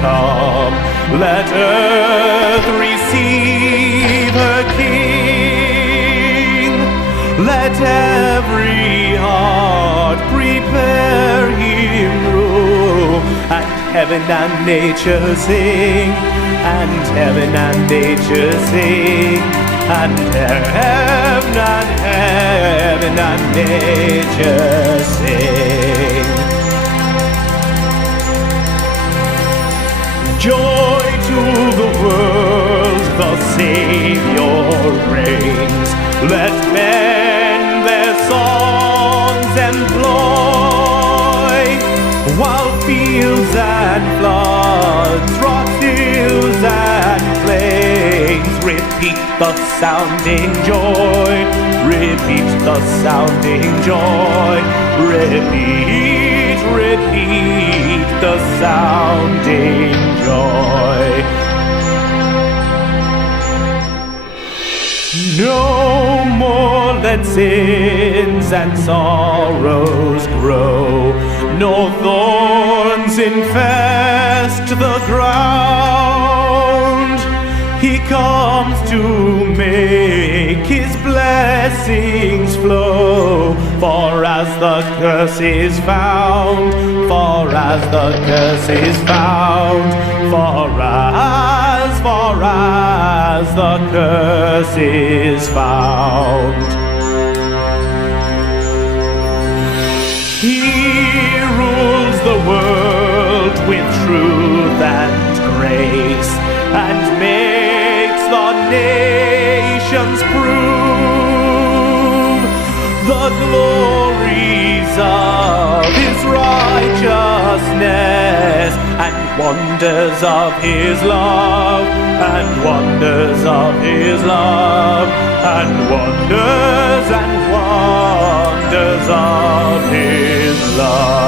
come. Let earth receive her King. Let every heart prepare him rule. And heaven and nature sing, and heaven and nature sing, and heaven and nature sing. Joy to the world, the Savior reigns. Let men their songs employ, while fields and floods, rocks, hills and plains repeat the sounding joy, repeat the sounding joy, repeat, repeat the sounding joy. No more let sins and sorrows grow, nor thorns infest the ground. He comes to make his blessings flow, for as the curse is found, for as the curse is found, for as the curse is found. He rules the world with truth and grace, and makes the nations prove the glories of his righteousness, and wonders of his love, and wonders of his love, and wonders of his love.